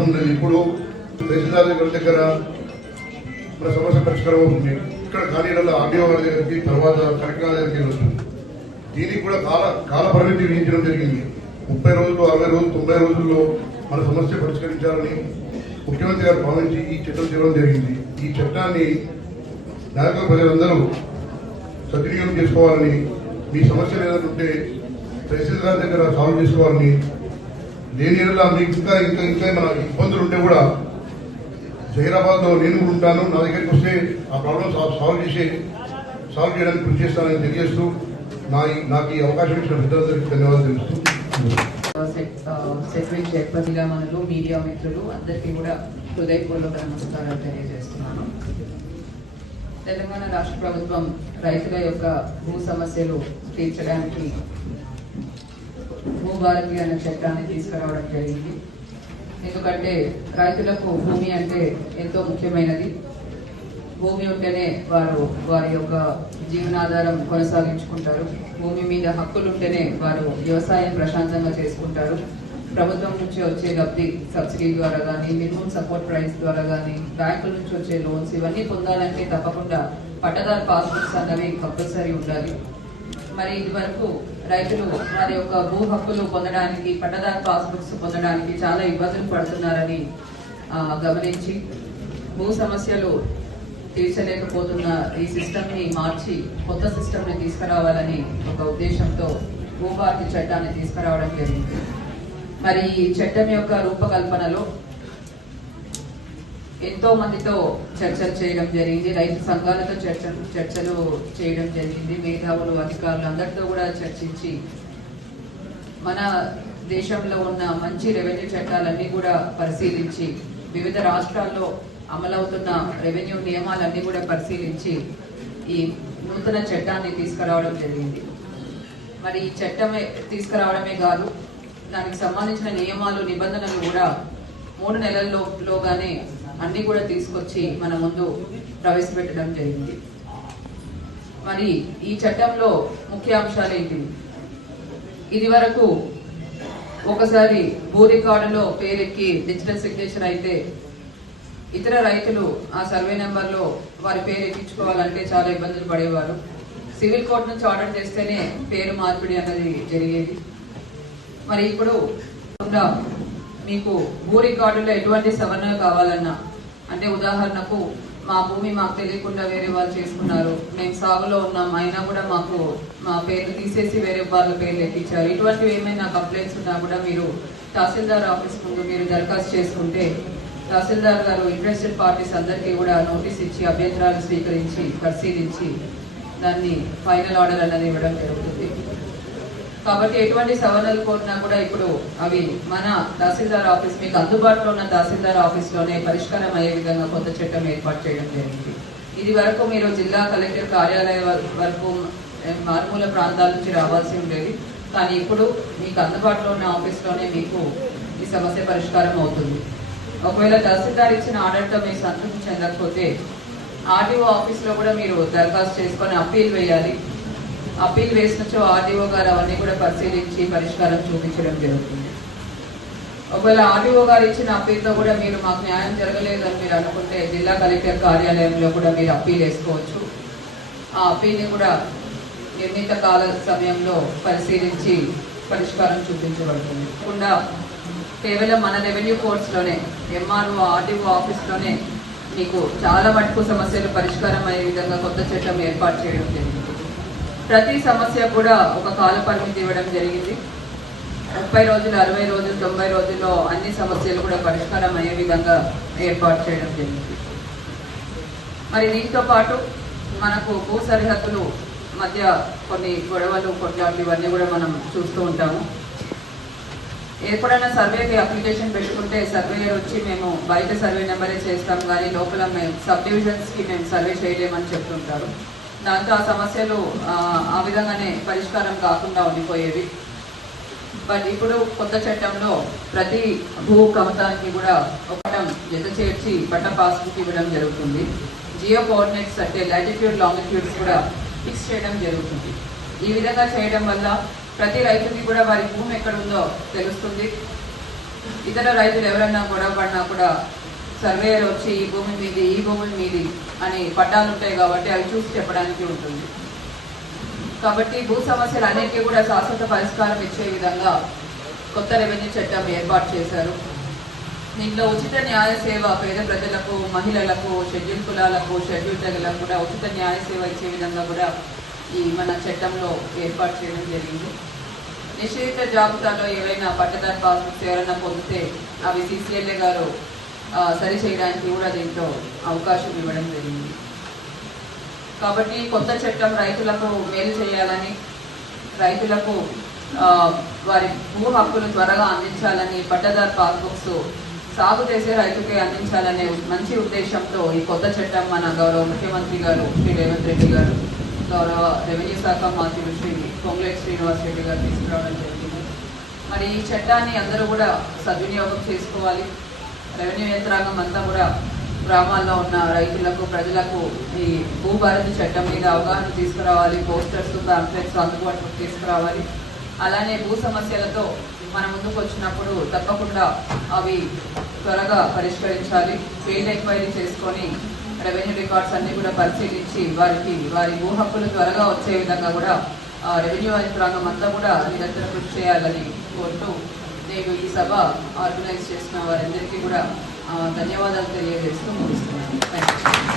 సందర్భం లేదు ఇప్పుడు తహసీల్దార్ దగ్గర దగ్గర మన సమస్య పరిష్కారం అవుతుంది. ఇక్కడ ఖాళీలలో ఆర్డీఓ గారి దగ్గరికి తర్వాత కలెక్టర్ గారి దగ్గరికి దీనికి కూడా కాల కాల పరిమితి విధించడం జరిగింది. ముప్పై రోజులు అరవై రోజులు తొంభై రోజుల్లో మన సమస్య పరిష్కరించాలని ముఖ్యమంత్రి గారు భావించి ఈ చట్టం చేయడం జరిగింది. ఈ చట్టాన్ని నాయకులు ప్రజలందరూ సద్వినియోగం చేసుకోవాలని మీ సమస్యలు ఏదైనా ఉంటే తహసీల్దార్ దగ్గర సాల్వ్ చేసుకోవాలని లేని ఏదైనా మీకు ఇంకా ఇంకా ఇంకా మన ఇబ్బందులు ఉంటే కూడా జహీరాబాద్లో నేను కూడా ఉంటాను. నా దగ్గరికి వస్తే ఆ ప్రాబ్లమ్ సాల్వ్ చేసే సాల్వ్ చేయడానికి కృషి చేస్తానని తెలియజేస్తూ నా నాకు ఈ అవకాశం ఇచ్చిన పెద్దలందరికీ ధన్యవాదాలు తెలుస్తూ సెక్రటరీ చైర్పర్సన్గా మనలు మీడియా మిత్రులు అందరికీ కూడా హృదయపూర్వక నమస్కారాలు తెలియజేస్తున్నాను. తెలంగాణ రాష్ట్ర ప్రభుత్వం రైతుల యొక్క భూ సమస్యలు తీర్చడానికి భూభారతి అనే చట్టాన్ని తీసుకురావడం జరిగింది. ఎందుకంటే రైతులకు భూమి అంటే ఎంతో ముఖ్యమైనది. భూమి ఉంటేనే వారు వారి యొక్క జీవనాధారం కొనసాగించుకుంటారు. భూమి మీద హక్కులు ఉంటేనే వారు వ్యవసాయం ప్రశాంతంగా చేసుకుంటారు. ప్రభుత్వం నుంచి వచ్చే లబ్ధి సబ్సిడీ ద్వారా కానీ మినిమం సపోర్ట్ ప్రైస్ ద్వారా కానీ బ్యాంకుల నుంచి వచ్చే లోన్స్ ఇవన్నీ పొందాలంటే తప్పకుండా పట్టదారు పాస్బుక్స్ అన్నవి కంపల్సరీ ఉండాలి. మరి ఇది వరకు రైతులు వారి యొక్క భూ హక్కులు పొందడానికి పట్టదారు పాస్బుక్స్ పొందడానికి చాలా ఇబ్బందులు పడుతున్నారని గమనించి భూ సమస్యలు తీర్చలేకపోతున్న ఈ సిస్టమ్ని మార్చి కొత్త సిస్టమ్ని తీసుకురావాలని ఒక ఉద్దేశంతో భూభారతి చట్టాన్ని తీసుకురావడం జరిగింది. మరి ఈ చట్టం యొక్క రూపకల్పనలో ఎంతో మందితో చర్చలు చేయడం జరిగింది. రైతు సంఘాలతో చర్చలు చర్చలు చేయడం జరిగింది. మేధావులు అధికారులు అందరితో కూడా చర్చించి మన దేశంలో ఉన్న మంచి రెవెన్యూ చట్టాలన్నీ కూడా పరిశీలించి వివిధ రాష్ట్రాల్లో అమలవుతున్న రెవెన్యూ నియమాలన్నీ కూడా పరిశీలించి ఈ నూతన చట్టాన్ని తీసుకురావడం జరిగింది. మరి ఈ చట్టమే తీసుకురావడమే కాదు దానికి సంబంధించిన నియమాలు నిబంధనలు కూడా మూడు నెలల్లో లోగానే అన్ని కూడా తీసుకొచ్చి మన ముందు ప్రవేశపెట్టడం జరిగింది. మరి ఈ చట్టంలో ముఖ్య అంశాలు ఏంటి? ఇది వరకు ఒకసారి భూ రికార్డులో పేరెక్కి డిజిటల్ సిగ్నేచర్ అయితే ఇతర రైతులు ఆ సర్వే నెంబర్లో వారి పేరు ఎక్కించుకోవాలంటే చాలా ఇబ్బందులు పడేవారు. సివిల్ కోర్ట్ నుంచి ఆర్డర్ చేస్తేనే పేరు మార్పిడి అన్నది జరిగేది. మరి ఇప్పుడు మీకు భూ రికార్డులో ఎటువంటి సవరణ కావాలన్నా అంటే ఉదాహరణకు మా భూమి మాకు తెలియకుండా వేరే వాళ్ళు చేసుకున్నారు మేము సాగులో ఉన్నాం అయినా కూడా మాకు మా పేర్లు తీసేసి వేరే వాళ్ళ పేర్లు ఎక్కించారు. ఇటువంటివి ఏమైనా కంప్లైంట్స్ ఉన్నా కూడా మీరు తహసీల్దార్ ఆఫీస్ ముందు మీరు దరఖాస్తు చేసుకుంటే తహసీల్దార్ గారు ఇంట్రెస్టెడ్ పార్టీస్ అందరికీ కూడా నోటీస్ ఇచ్చి అభ్యంతరాలు స్వీకరించి పరిశీలించి దాన్ని ఫైనల్ ఆర్డర్ అన్నది ఇవ్వడం జరుగుతుంది. కాబట్టి ఎటువంటి సవరణలు కోరినా కూడా ఇప్పుడు అవి మన తహసీల్దార్ ఆఫీస్ మీకు అందుబాటులో ఉన్న తహసీల్దార్ ఆఫీస్లోనే పరిష్కారం అయ్యే విధంగా కొత్త చట్టం ఏర్పాటు చేయడం జరిగింది. ఇది వరకు మీరు జిల్లా కలెక్టర్ కార్యాలయం వరకు మారుమూల ప్రాంతాల నుంచి రావాల్సి ఉండేది. కానీ ఇప్పుడు మీకు అందుబాటులో ఉన్న ఆఫీస్లోనే మీకు ఈ సమస్య పరిష్కారం అవుతుంది. ఒకవేళ తహసీల్దార్ ఇచ్చిన ఆర్డర్తో మీరు సంతృప్తి చెందకపోతే ఆర్డీఓ ఆఫీస్లో కూడా మీరు దరఖాస్తు చేసుకొని అప్పీల్ వేయాలి. అప్పీల్ వేసినచో ఆర్డీఓ గారు అవన్నీ కూడా పరిశీలించి పరిష్కారం చూపించడం జరుగుతుంది. ఒకవేళ ఆర్డీఓ గారు ఇచ్చిన అప్పీల్తో కూడా మీరు మాకు న్యాయం జరగలేదు అని మీరు అనుకుంటే జిల్లా కలెక్టర్ కార్యాలయంలో కూడా మీరు అప్పీల్ వేసుకోవచ్చు. ఆ అప్పీల్ని కూడా నిర్ణీత కాల సమయంలో పరిశీలించి పరిష్కారం చూపించబడుతుంది. కాకుండా కేవలం మన రెవెన్యూ కోర్ట్స్లోనే ఎంఆర్ఓ ఆర్డీఓ ఆఫీస్లోనే మీకు చాలా మటుకు సమస్యలు పరిష్కారం అయ్యే విధంగా కొత్త చట్టం ఏర్పాటు చేయడం జరిగింది. ప్రతి సమస్య కూడా ఒక కాల పరిమితి ఇవ్వడం జరిగింది. ముప్పై రోజులు అరవై రోజులు తొంభై రోజుల్లో అన్ని సమస్యలు కూడా పరిష్కారం అయ్యే విధంగా ఏర్పాటు చేయడం జరిగింది. మరి దీంతో పాటు మనకు భూ సరిహద్దులు మధ్య కొన్ని గొడవలు కొట్లాట్లు ఇవన్నీ కూడా మనం చూస్తూ ఉంటాము. ఎప్పుడైనా సర్వేకి అప్లికేషన్ పెట్టుకుంటే సర్వేయర్ వచ్చి మేము బయట సర్వే నెంబరే చేస్తాం కానీ లోపల మేము సబ్ డివిజన్స్కి మేము సర్వే చేయలేమని చెప్తుంటారు. దాంతో ఆ సమస్యలు ఆ, విధంగానే పరిష్కారం కాకుండా ఉండిపోయేవి. బట్ ఇప్పుడు కొత్త చట్టంలో ప్రతి భూ కమతానికి కూడా ఒక పటం జత చేర్చి పట్ట పాస్బుక్ ఇవ్వడం జరుగుతుంది. జియో కోఆర్డినేట్స్ అంటే లాటిట్యూడ్ లాంగిట్యూడ్స్ కూడా ఫిక్స్ చేయడం జరుగుతుంది. ఈ విధంగా చేయడం వల్ల ప్రతి రైతుకి కూడా వారి భూమి ఎక్కడ ఉందో తెలుస్తుంది. ఇతర రైతులు ఎవరన్నా గొడవ పడినా కూడా సర్వేయర్ వచ్చి ఈ భూమి మీది ఈ భూమి మీది అని పట్టాలు ఉంటాయి కాబట్టి అవి చూసి చెప్పడానికి ఉంటుంది. కాబట్టి భూ సమస్యలు అన్నిటికీ కూడా శాశ్వత పరిష్కారం ఇచ్చే విధంగా కొత్త రెవెన్యూ చట్టం ఏర్పాటు చేశారు. దీంట్లో ఉచిత న్యాయ సేవ పేద ప్రజలకు మహిళలకు షెడ్యూల్ కులాలకు షెడ్యూల్ తెగలకు కూడా ఉచిత న్యాయ సేవ ఇచ్చే విధంగా కూడా ఈ మన చట్టంలో ఏర్పాటు చేయడం జరిగింది. నిషేధిత జాబితాలో ఏవైనా పట్టదారు పాస్బుక్స్ ఎవరైనా పొందితే అవి సిసిఎల్ఏ గారు సరి చేయడానికి కూడా దీంట్లో అవకాశం ఇవ్వడం జరిగింది. కాబట్టి కొత్త చట్టం రైతులకు మేలు చేయాలని రైతులకు వారి భూ హక్కులు త్వరగా అందించాలని పట్టదారు పాస్బుక్స్ సాగు చేసే రైతుకే అందించాలనే మంచి ఉద్దేశంతో ఈ కొత్త చట్టం మన గౌరవ ముఖ్యమంత్రి గారు శ్రీ రేవంత్ రెడ్డి గారు గౌరవ రెవెన్యూ శాఖ మంత్రులు శ్రీ పొంగులేటి శ్రీనివాస్ రెడ్డి గారు తీసుకురావడం జరిగింది. మరి ఈ చట్టాన్ని అందరూ కూడా సద్వినియోగం చేసుకోవాలి. రెవెన్యూ యంత్రాంగం అంతా కూడా గ్రామాల్లో ఉన్న రైతులకు ప్రజలకు ఈ భూభారతి చట్టం మీద అవగాహన తీసుకురావాలి పోస్టర్స్ పాంప్లెట్స్ అందుబాటులోకి తీసుకురావాలి. అలానే భూ సమస్యలతో మన ముందుకు వచ్చినప్పుడు తప్పకుండా అవి త్వరగా పరిష్కరించాలి. ఫీల్డ్ ఎంక్వైరీ చేసుకొని రెవెన్యూ రికార్డ్స్ అన్ని కూడా పరిశీలించి వారికి వారి భూ హక్కులు త్వరగా వచ్చే విధంగా కూడా ఆ, రెవెన్యూ యంత్రాంగం అంతా కూడా నిరంతరం కృషి చేయాలని కోరుతూ నేను ఈ సభ ఆర్గనైజ్ చేసిన వారందరికీ కూడా ధన్యవాదాలు తెలియజేస్తూ ముగిస్తున్నాను. Thank you